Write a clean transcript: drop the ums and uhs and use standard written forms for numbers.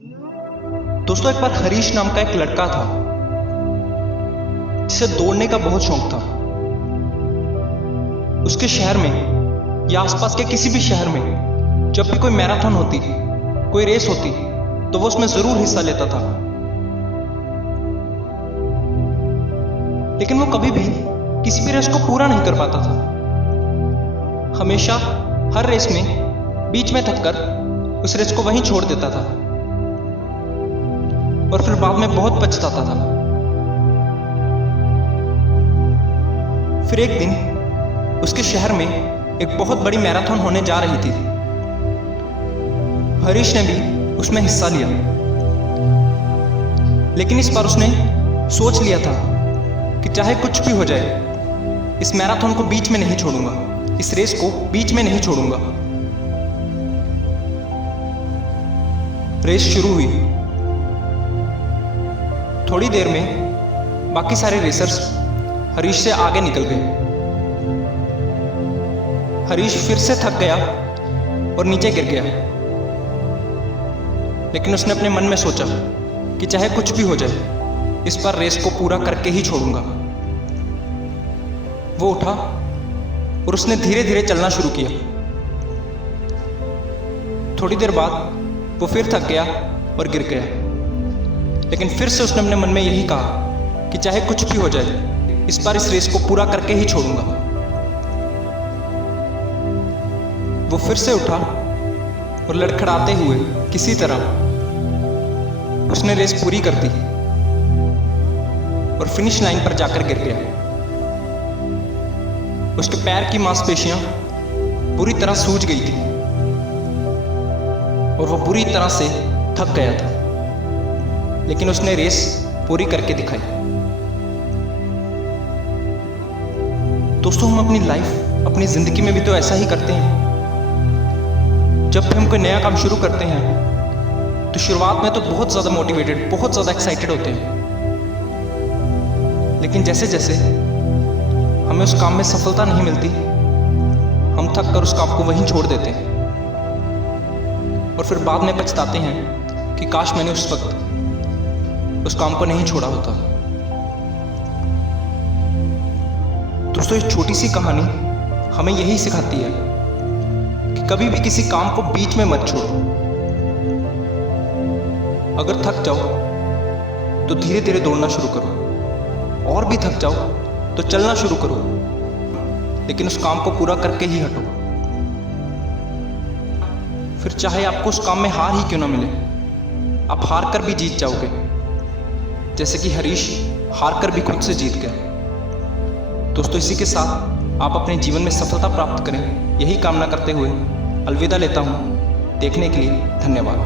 दोस्तों, एक बार हरीश नाम का एक लड़का था जिसे दौड़ने का बहुत शौक था। उसके शहर में या आसपास के किसी भी शहर में जब भी कोई मैराथन होती, कोई रेस होती, तो वो उसमें जरूर हिस्सा लेता था। लेकिन वो कभी भी किसी भी रेस को पूरा नहीं कर पाता था। हमेशा हर रेस में बीच में थककर उस रेस को वहीं छोड़ देता था और फिर बाद में बहुत पछताता था। फिर एक दिन उसके शहर में एक बहुत बड़ी मैराथन होने जा रही थी। हरीश ने भी उसमें हिस्सा लिया, लेकिन इस बार उसने सोच लिया था कि चाहे कुछ भी हो जाए, इस मैराथन को बीच में नहीं छोड़ूंगा, इस रेस को बीच में नहीं छोड़ूंगा। रेस शुरू हुई। थोड़ी देर में बाकी सारे रेसर्स हरीश से आगे निकल गए। हरीश फिर से थक गया और नीचे गिर गया, लेकिन उसने अपने मन में सोचा कि चाहे कुछ भी हो जाए, इस बार रेस को पूरा करके ही छोड़ूंगा। वो उठा और उसने धीरे धीरे चलना शुरू किया। थोड़ी देर बाद वो फिर थक गया और गिर गया, लेकिन फिर से उसने अपने मन में यही कहा कि चाहे कुछ भी हो जाए, इस बार इस रेस को पूरा करके ही छोड़ूंगा। वो फिर से उठा और लड़खड़ाते हुए किसी तरह उसने रेस पूरी कर दी और फिनिश लाइन पर जाकर गिर गया। उसके पैर की मांसपेशियां पूरी तरह सूज गई थी और वो बुरी तरह से थक गया था, लेकिन उसने रेस पूरी करके दिखाई। दोस्तों, हम अपनी लाइफ, अपनी जिंदगी में भी तो ऐसा ही करते हैं। जब भी हम कोई नया काम शुरू करते हैं तो शुरुआत में तो बहुत ज़्यादा मोटिवेटेड, बहुत ज़्यादा एक्साइटेड होते हैं, लेकिन जैसे जैसे हमें उस काम में सफलता नहीं मिलती, हम थक कर उस काम को वहीं छोड़ देते हैं और फिर बाद में पछताते हैं कि काश मैंने उस वक्त उस काम को नहीं छोड़ा होता। दोस्तों, ये छोटी सी कहानी हमें यही सिखाती है कि कभी भी किसी काम को बीच में मत छोड़ो। अगर थक जाओ तो धीरे धीरे दौड़ना शुरू करो, और भी थक जाओ तो चलना शुरू करो, लेकिन उस काम को पूरा करके ही हटो। फिर चाहे आपको उस काम में हार ही क्यों ना मिले, आप हार कर भी जीत जाओगे, जैसे कि हरीश हार कर भी खुद से जीत गए। दोस्तों, इसी के साथ आप अपने जीवन में सफलता प्राप्त करें, यही कामना करते हुए अलविदा लेता हूँ। देखने के लिए धन्यवाद।